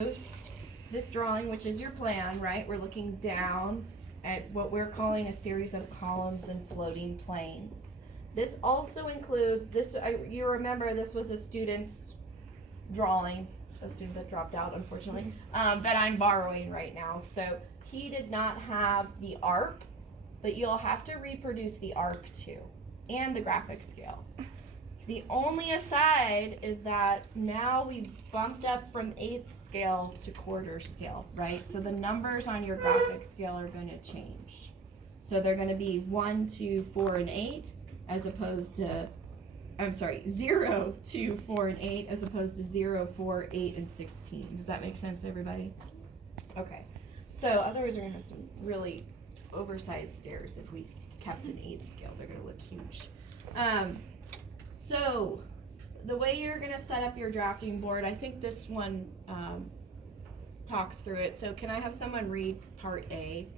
This drawing, which is your plan, right? We're looking down at what we're calling a series of columns and floating planes. This also includes this. You remember this was a student's drawing, a student that dropped out, unfortunately, that I'm borrowing right now. So he did not have the ARP, but you'll have to reproduce the ARP too, and the graphic scale. The only aside is that now we've bumped up from 1/8 scale to 1/4 scale, right? So the numbers on your graphic scale are going to change. So they're going to be 1, 2, 4, and 8, as opposed to, 0, 2, 4, and 8, as opposed to 0, 4, 8, and 16. Does that make sense to everybody? Okay. So otherwise we're going to have some really oversized stairs if we kept an 1/8 scale. They're going to look huge. So, the way you're going to set up your drafting board, I think this one talks through it. So, can I have someone read part A?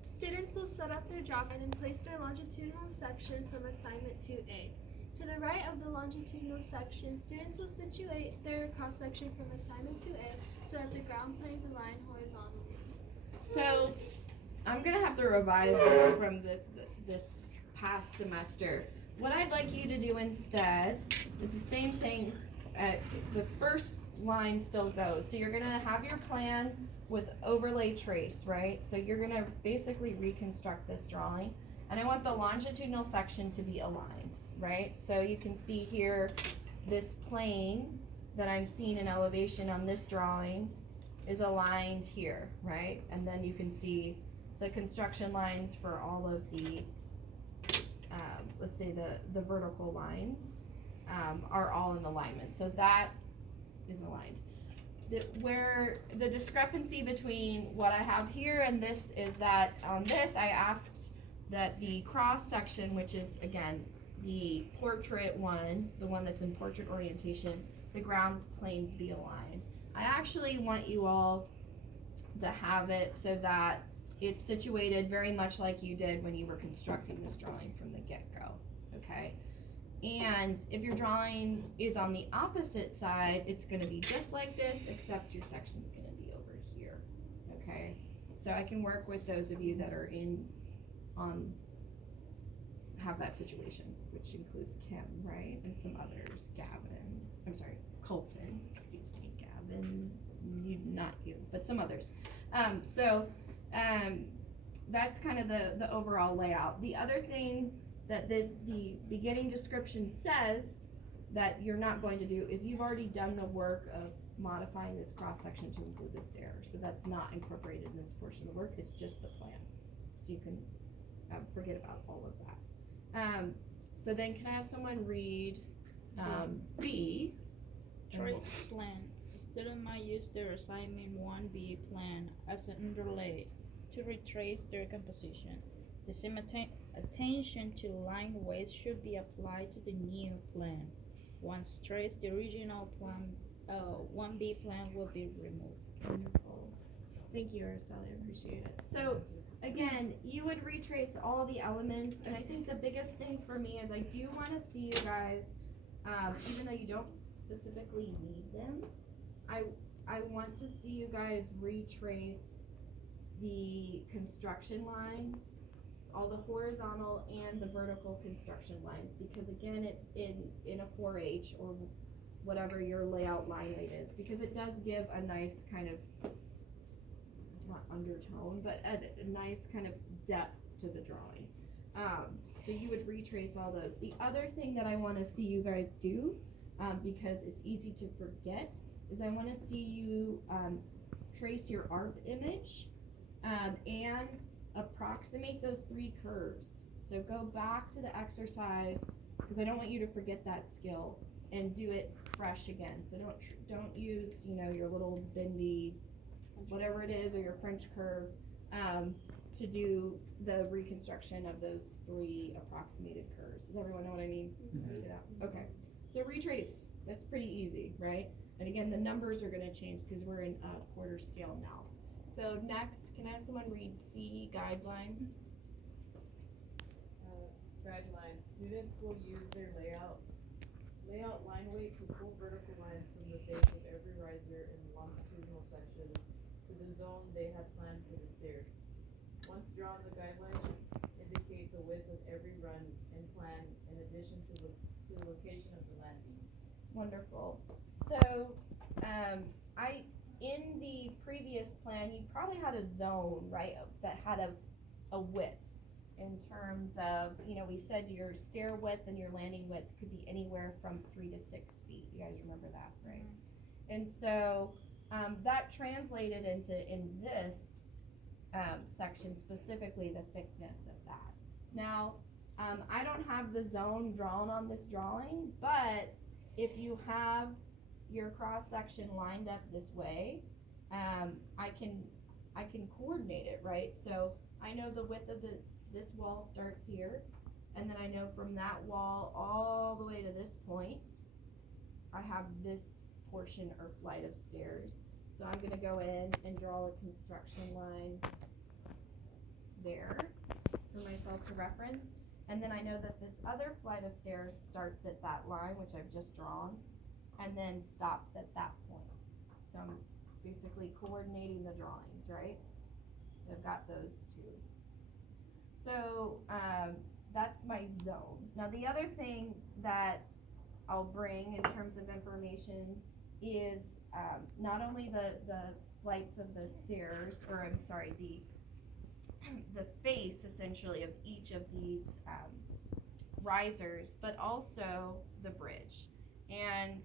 Students will set up their drafting and place their longitudinal section from assignment 2A. To the right of the longitudinal section, students will situate their cross-section from assignment 2A so that the ground planes align horizontally. So, I'm going to have to revise this from this past semester. What I'd like you to do instead is the same thing. The first line still goes. So you're going to have your plan with overlay trace, right? So you're going to basically reconstruct this drawing. And I want the longitudinal section to be aligned, right? So you can see here this plane that I'm seeing in elevation on this drawing is aligned here, right? And then you can see the construction lines for all of the let's say the vertical lines are all in alignment. So that is aligned. Where the discrepancy between what I have here and this is that on this I asked that the cross section, which is again the portrait one, the one that's in portrait orientation, the ground planes be aligned. I actually want you all to have it so that it's situated very much like you did when you were constructing this drawing from the get-go, okay? And if your drawing is on the opposite side, it's going to be just like this, except your section's going to be over here, okay? So I can work with those of you that are have that situation, which includes Kim, right? And some others, Colton, excuse me, Gavin, not you, but some others. That's kind of the overall layout. The other thing that the beginning description says that you're not going to do is you've already done the work of modifying this cross section to include the stair. So that's not incorporated in this portion of the work. It's just the plan. So you can forget about all of that. So then can I have someone read B? Choice plan. A student might use their assignment 1B plan as an underlay to retrace their composition. The same attention to line weights should be applied to the new plan. Once traced, the original plan, 1B plan will be removed. Wonderful. Thank you, Araceli. I appreciate it. So, again, you would retrace all the elements, and I think the biggest thing for me is I do want to see you guys, even though you don't specifically need them, I want to see you guys retrace the construction lines, all the horizontal and the vertical construction lines, because again, in a 4H or whatever your layout line rate is, because it does give a nice kind of, not undertone, but a nice kind of depth to the drawing. So you would retrace all those. The other thing that I want to see you guys do, because it's easy to forget, is I want to see you trace your ARP image and approximate those 3 curves. So go back to the exercise, because I don't want you to forget that skill, and do it fresh again. So don't use your little bendy whatever it is or your French curve to do the reconstruction of those 3 approximated curves. Does everyone know what I mean? Mm-hmm. Okay. So retrace. That's pretty easy, right? And again, the numbers are going to change because we're in 1/4 scale now. So next, can I have someone read C, guidelines? Guidelines. Students will use their layout Lay out line weight to full vertical lines from the base of every riser in the longitudinal section to the zone they have planned for the stair. Once drawn, the guidelines indicate the width of every run and plan in addition to the location of the landing. Wonderful. So, in the previous plan, you probably had a zone, right, that had a width in terms of, we said your stair width and your landing width could be anywhere from 3 to 6 feet. You guys remember that, right? Mm-hmm. And so, that translated into, in this section specifically, the thickness of that. Now, I don't have the zone drawn on this drawing, but if you have your cross section lined up this way, I can coordinate it, right? So I know the width of this wall starts here, and then I know from that wall all the way to this point, I have this portion or flight of stairs. So I'm gonna go in and draw a construction line there for myself to reference. And then I know that this other flight of stairs starts at that line, which I've just drawn, and then stops at that point. So I'm basically coordinating the drawings, right? So I've got those two. So that's my zone. Now the other thing that I'll bring in terms of information is not only the flights of the stairs, or I'm sorry, the face essentially of each of these risers, but also the bridge. And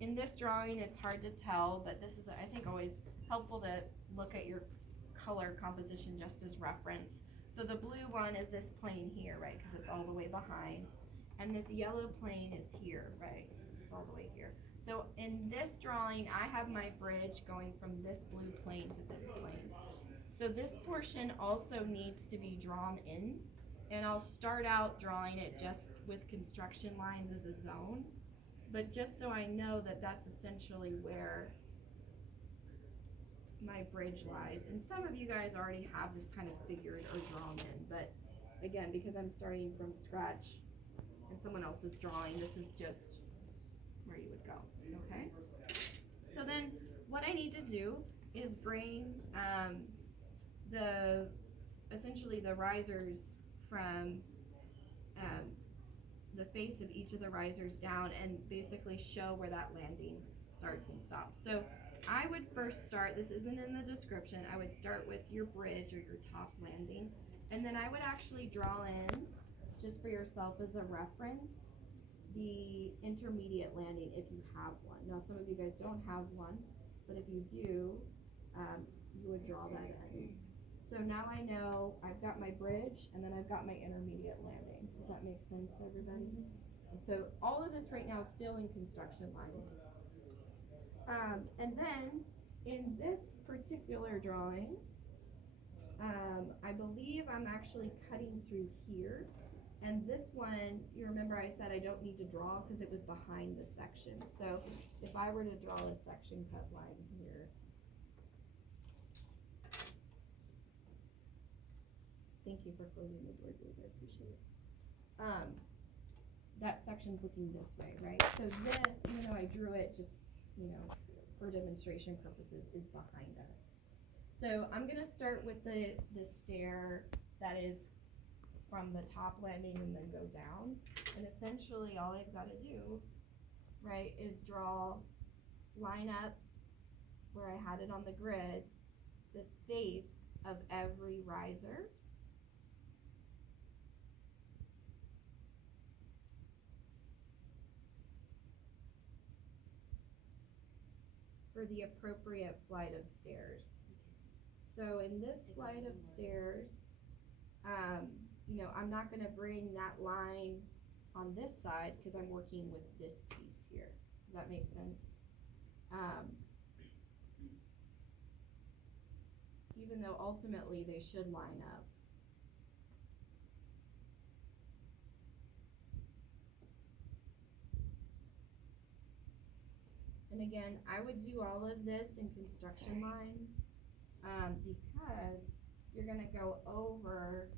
in this drawing, it's hard to tell, but this is, I think, always helpful to look at your color composition just as reference. So the blue one is this plane here, right, because it's all the way behind. And this yellow plane is here, right, it's all the way here. So in this drawing, I have my bridge going from this blue plane to this plane. So this portion also needs to be drawn in, and I'll start out drawing it just with construction lines as a zone, but just so I know that that's essentially where my bridge lies. And some of you guys already have this kind of figured or drawn in, but again, because I'm starting from scratch and someone else is drawing, this is just where you would go, okay? So then what I need to do is bring essentially the risers from the face of each of the risers down and basically show where that landing starts and stops. So I would first start, this isn't in the description, I would start with your bridge or your top landing, and then I would actually draw in, just for yourself as a reference, the intermediate landing if you have one. Now some of you guys don't have one, but if you do, you would draw that in. So now I know I've got my bridge and then I've got my intermediate landing. Does that make sense to everybody? And so all of this right now is still in construction lines. And then in this particular drawing, I believe I'm actually cutting through here. And this one, you remember I said I don't need to draw because it was behind the section. So if I were to draw a section cut line here, thank you for closing the door, Dave, I appreciate it. That section's looking this way, right? So this, even though I drew it just, for demonstration purposes, is behind us. So I'm gonna start with the stair that is from the top landing and then go down. And essentially all I've gotta do, right, is line up where I had it on the grid, the face of every riser. For the appropriate flight of stairs. So in this flight of stairs, I'm not gonna bring that line on this side because I'm working with this piece here. Does that make sense? Even though ultimately they should line up. And again, I would do all of this in construction lines because you're gonna go over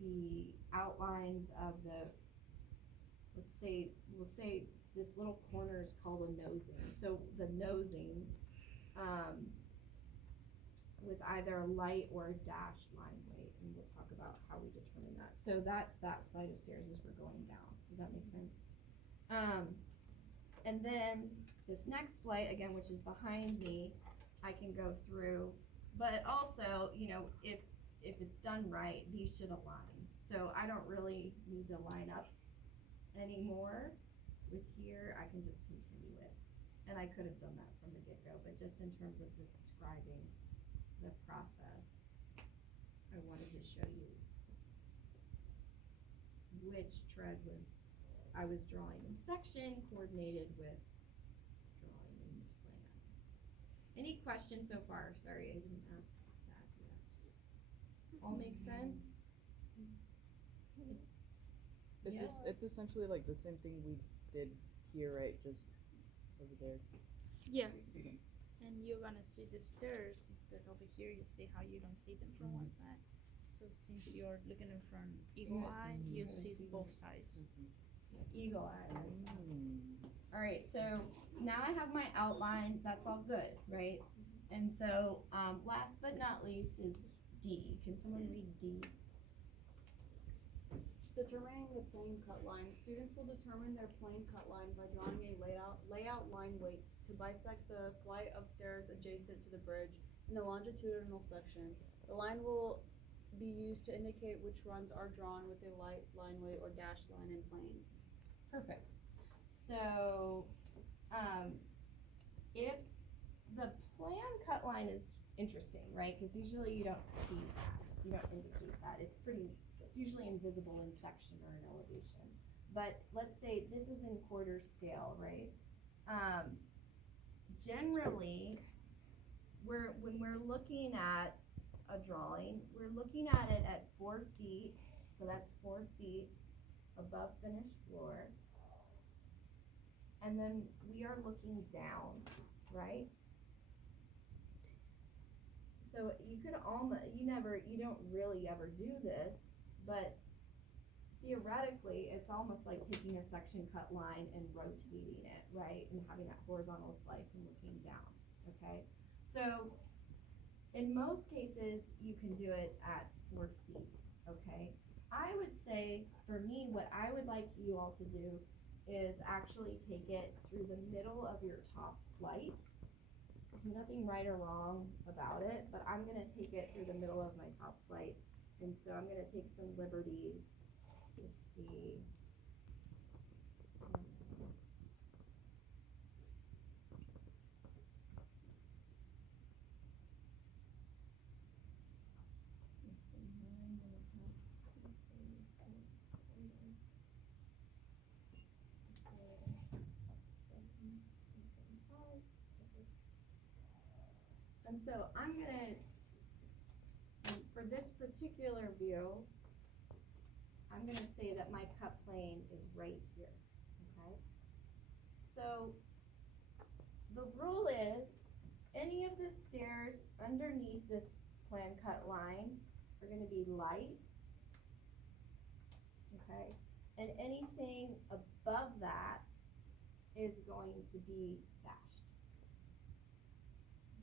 the outlines of the we'll say this little corner is called a nosing. So the nosings, with either a light or a dashed line weight, and we'll talk about how we determine that. So that's that flight of stairs as we're going down. Does that make sense? And then this next flight, again, which is behind me, I can go through, but also, you know, if it's done right, these should align. So I don't really need to line up anymore with here. I can just continue it. And I could have done that from the get-go, but just in terms of describing the process, I wanted to show you which tread I was drawing in section coordinated with drawing in plan. Any questions so far? Sorry, I didn't ask that yet. All makes sense? It's essentially like the same thing we did here, right? Just over there. Yes. And you're gonna see the stairs instead over here. You see how you don't see them from one side. So since you're looking in from eagle eye, you see both sides. Eagle eye. All right, so now I have my outline. That's all good, right? And so last but not least is D. Can someone read D? Determining the plane cut line. Students will determine their plane cut line by drawing a layout line weight to bisect the flight of stairs adjacent to the bridge in the longitudinal section. The line will be used to indicate which runs are drawn with a light line weight or dashed line in plane. Perfect. So if the plan cut line is interesting, right? Because usually you don't see that. You don't indicate that. It's usually invisible in section or in elevation. But let's say this is in quarter scale, right? Generally, when we're looking at a drawing, we're looking at it at 4 feet, so that's 4 feet above finished floor. And then we are looking down, right? So you could you don't really ever do this, but theoretically, it's almost like taking a section cut line and rotating it, right? And having that horizontal slice and looking down, okay? So in most cases, you can do it at 4 feet, okay? I would say, for me, what I would like you all to do is actually take it through the middle of your top flight. There's nothing right or wrong about it, but I'm gonna take it through the middle of my top flight. And so I'm gonna take some liberties. Let's see. And so I'm gonna, for this particular view, I'm gonna say that my cut plane is right here, okay? So the rule is, any of the stairs underneath this plan cut line are gonna be light, okay? And anything above that is going to be dashed.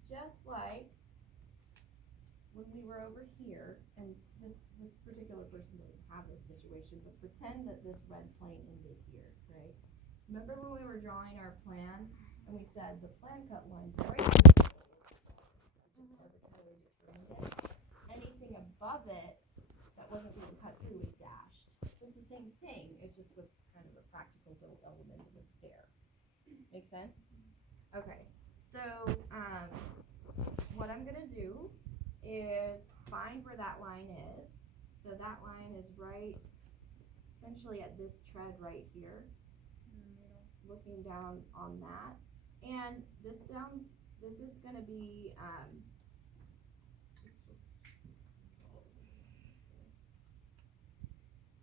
Just like when we were over here, and this particular person didn't have this situation, but pretend that this red plane ended here, right? Remember when we were drawing our plan, and we said the plan cut line's right here, just arbitrarily determined it. Anything above it that wasn't being cut through is dashed. So it's the same thing, it's just with kind of a practical little element of a stair. Make sense? Okay, so what I'm gonna do is find where that line is. So that line is right, essentially at this tread right here. Looking down on that. And this is gonna be,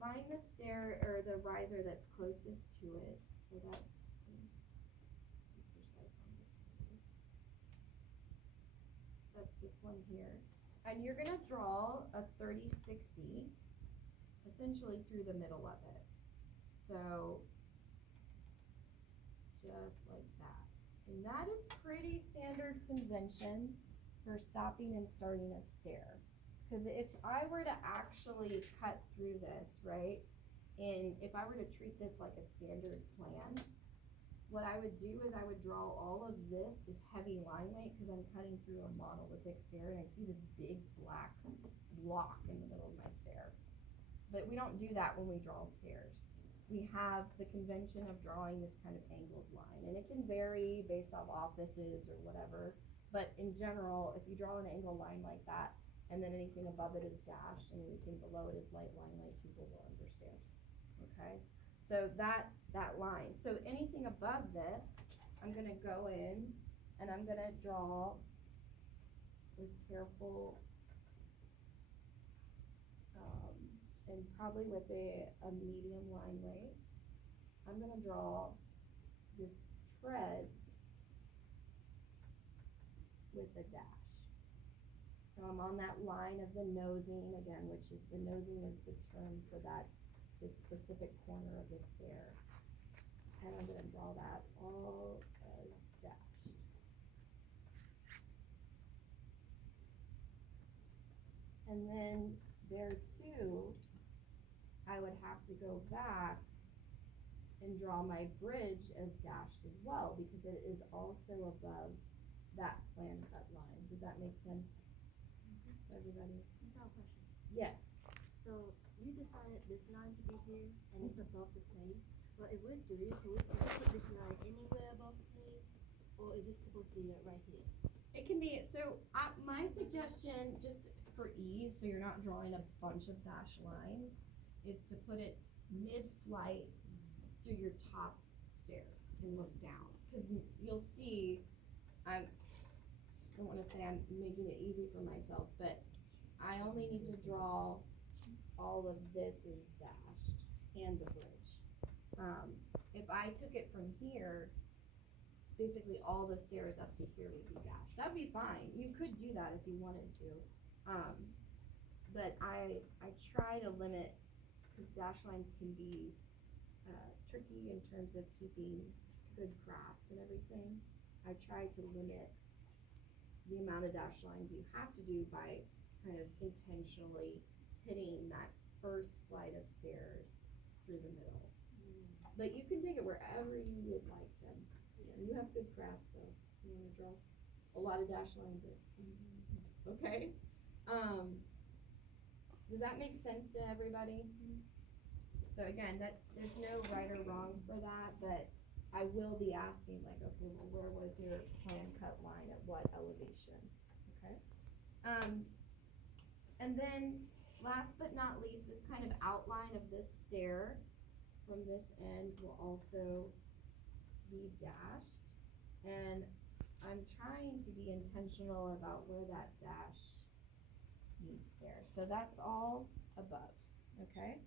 find the stair or the riser that's closest to it. So that's, that's this one here. And you're gonna draw a 30-60 essentially through the middle of it. So just like that. And that is pretty standard convention for stopping and starting a stair. Cause if I were to actually cut through this, right, and if I were to treat this like a standard plan, what I would do is I would draw all of this as heavy line weight, cause I'm cutting through a monolithic stair, and I see this big black block in the middle of my stair. But we don't do that when we draw stairs. We have the convention of drawing this kind of angled line, and it can vary based off offices or whatever, but in general, if you draw an angled line like that, and then anything above it is dashed, and anything below it is light line weight, people will understand, okay? So that's that line. So anything above this, I'm gonna go in, and I'm gonna draw with careful, and probably with a medium line weight, I'm gonna draw this tread with a dash. So I'm on that line of the nosing again, which is, the nosing is the term for that, this specific corner of the stair. And I'm gonna draw that all as dashed. And then there too, I would have to go back and draw my bridge as dashed as well, because it is also above that plan cut line. Does that make sense to everybody? Just have a question. Yes. So you decided this line to be here and it's above the plane, but if we're doing it, can we put this line anywhere above the plane? Or is it supposed to be right here? It can be, so my suggestion, just for ease, so you're not drawing a bunch of dashed lines, is to put it mid-flight through your top stair and look down. Cause you'll see, I don't wanna say I'm making it easy for myself, but I only need to draw all of this is dashed and the bridge. If I took it from here, basically all the stairs up to here would be dashed. That'd be fine, you could do that if you wanted to. But I try to limit, cause dash lines can be, tricky in terms of keeping good craft and everything. I try to limit the amount of dash lines you have to do by kind of intentionally hitting that first flight of stairs through the middle. But you can take it wherever you would like them. You have good craft, so you wanna draw a lot of dash lines in. Okay? Does that make sense to everybody? So again, there's no right or wrong for that, but I will be asking like, okay, well, where was your plan cut line at what elevation, okay? And then last but not least, this kind of outline of this stair from this end will also be dashed. And I'm trying to be intentional about where that dash meets there. So that's all above, okay?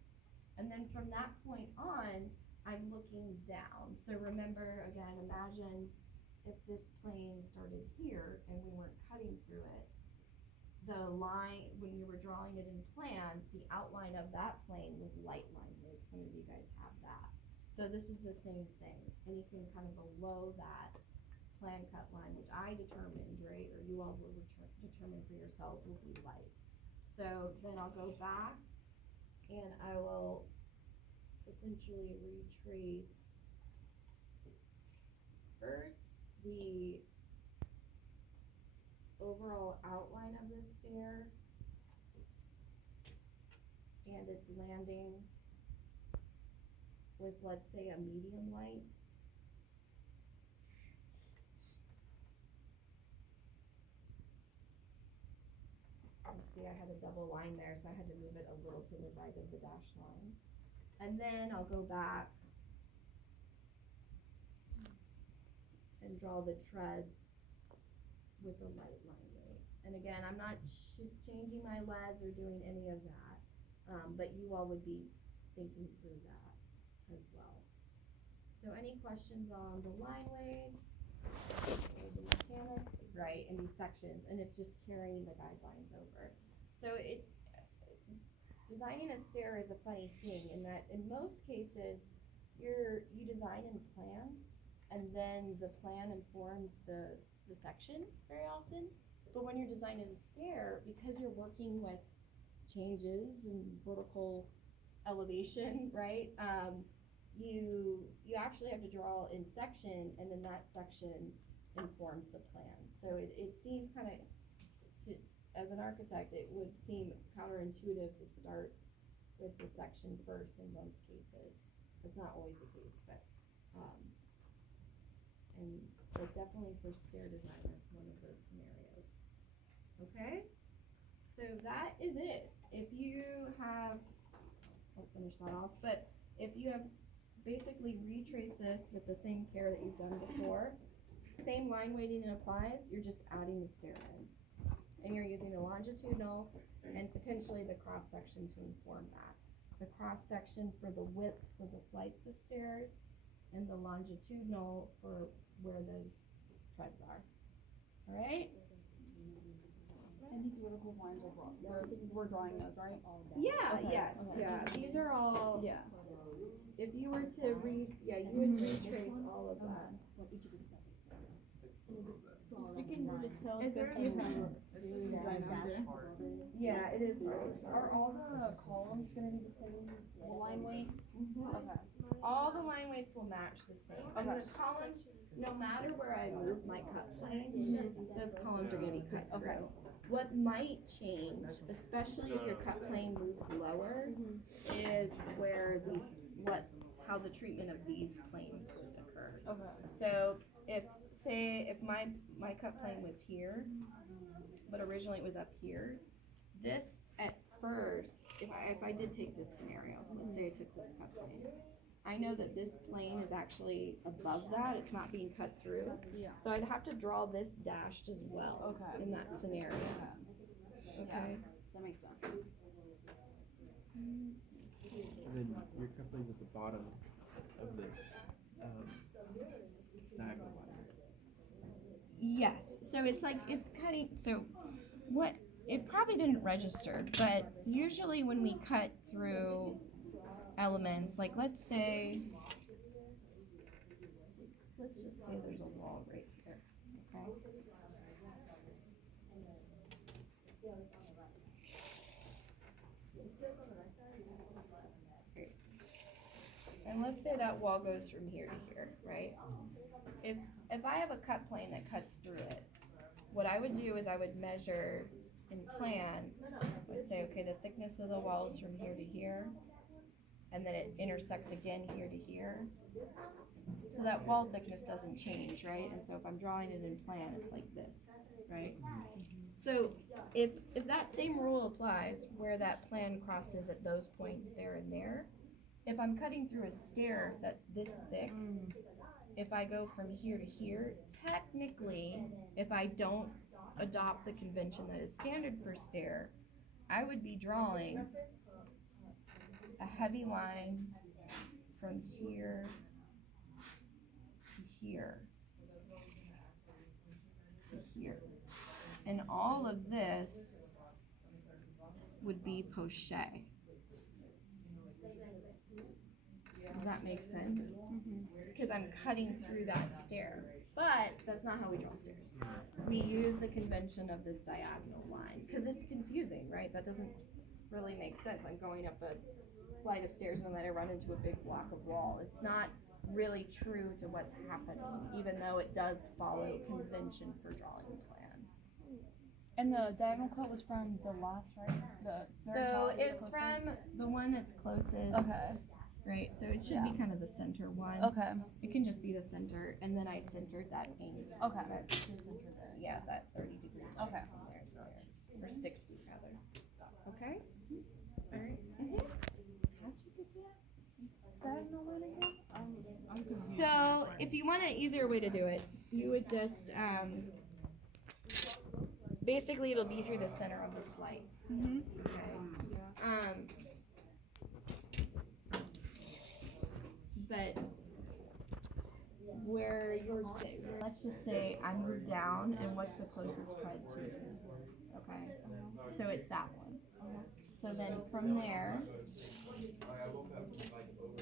And then from that point on, I'm looking down. So remember, again, imagine if this plane started here and we weren't cutting through it. The line, when you were drawing it in plan, the outline of that plane was light line weight. Some of you guys have that. So this is the same thing. Anything kind of below that plan cut line, which I determined, right, or you all will determine for yourselves, will be light. So then I'll go back and I will essentially retrace first the overall outline of this stair and its landing with, let's say, a medium light. Let's see, I had a double line there, so I had to move it a little to the right of the dashed line. And then I'll go back and draw the treads with a light line weight. And again, I'm not changing my leads or doing any of that, but you all would be thinking through that as well. So any questions on the line weights or the mechanics? Right, in these sections, and it's just carrying the guidelines over. So designing a stair is a funny thing in that in most cases, you design and plan, and then the plan informs the section very often. But when you're designing a stair, because you're working with changes in vertical elevation, right? You actually have to draw in section, and then that section informs the plan. So it seems kind of, as an architect, it would seem counterintuitive to start with the section first in most cases. It's not always the case, but but definitely for stair design, that's one of those scenarios. Okay, so that is it. If you have, I'll finish that off, but if you have basically retraced this with the same care that you've done before, same line weighting applies, you're just adding the stair in. And you're using the longitudinal and potentially the cross section to inform that. The cross section for the widths of the flights of stairs, and the longitudinal for where those treads are. All right? And these vertical lines are we're drawing those, right? Yeah, Okay, yes, okay. yeah. These are all, Yeah. if you were to you would retrace all of that. You can really tell Is there because you any- have Yeah, it is. Are all the columns gonna be the same line weight? Okay. All the line weights will match the same. And Okay. the columns, no matter where I move my cut plane, those columns are gonna be cut through. What might change, especially if your cut plane moves lower, is where how the treatment of these planes would occur. Okay. So if my cut plane was here, but originally it was up here, this at first, if I did take this scenario, let's say I took this cut plane, I know that this plane is actually above that, it's not being cut through. Yeah. So I'd have to draw this dashed as well Okay. in that scenario. Okay? That makes sense. And then your cut plane's at the bottom of this diagonal line. Yes, so it's cutting, so what, it probably didn't register, but usually when we cut through elements, like let's just say there's a wall right here, okay? Great. And let's say that wall goes from here to here, right? If I have a cut plane that cuts through it, what I would do is I would measure in plan, let's say, okay, the thickness of the wall is from here to here, and then it intersects again here to here. So that wall thickness doesn't change, right? And so if I'm drawing it in plan, it's like this, right? So if that same rule applies where that plan crosses at those points there and there, if I'm cutting through a stair that's this thick, if I go from here to here, technically, if I don't adopt the convention that is standard for stair, I would be drawing a heavy line from here to here to here. And all of this would be poche. Does that make sense? Because I'm cutting through that stair. But that's not how we draw stairs. We use the convention of this diagonal line because it's confusing, right? That doesn't really make sense. I'm going up a flight of stairs and then I run into a big block of wall. It's not really true to what's happening, even though it does follow convention for drawing a plan. And the diagonal cut was from the last, right? The very So top, the it's closest? from the one that's closest. Okay. Right, so it should be kind of the center one. Okay. It can just be the center, and then I centered that angle. Okay. That, Just center there. yeah, that 30 degrees. Okay. From there to there. Or 60 rather. Okay? Alright. Diagonal line again? I'm confused. So, if you want an easier way to do it, you would just, basically it'll be through the center of the flight. Okay? But where you're, let's just say I move down and what's the closest tread to me? Okay, so it's that one. So then from there,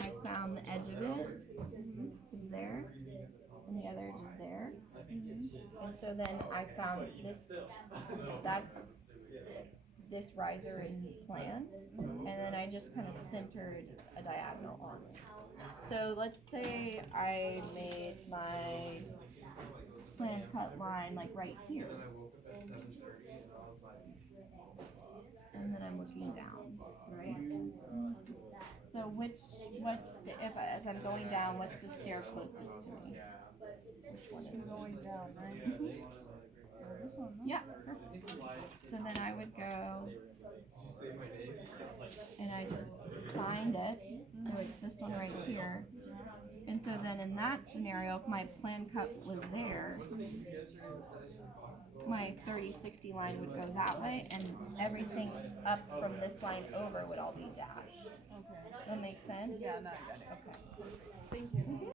I found the edge of it is there. and the other edge is there. Mm-hmm. And so then I found that's this riser in plan, and then I just kind of centered a diagonal on it. So let's say I made my plan cut line like right here, and then I'm looking down, right? So as I'm going down, what's the stair closest to me? Which one is Going down, right? This one, no? Yeah, perfect. So then I would go and I find it. So it's this one right here. And so then in that scenario, if my plan cut was there, my 30-60 line would go that way, and everything up from this line over would all be dashed. Okay. That makes sense? Yeah, no, I got it. Okay. Thank you.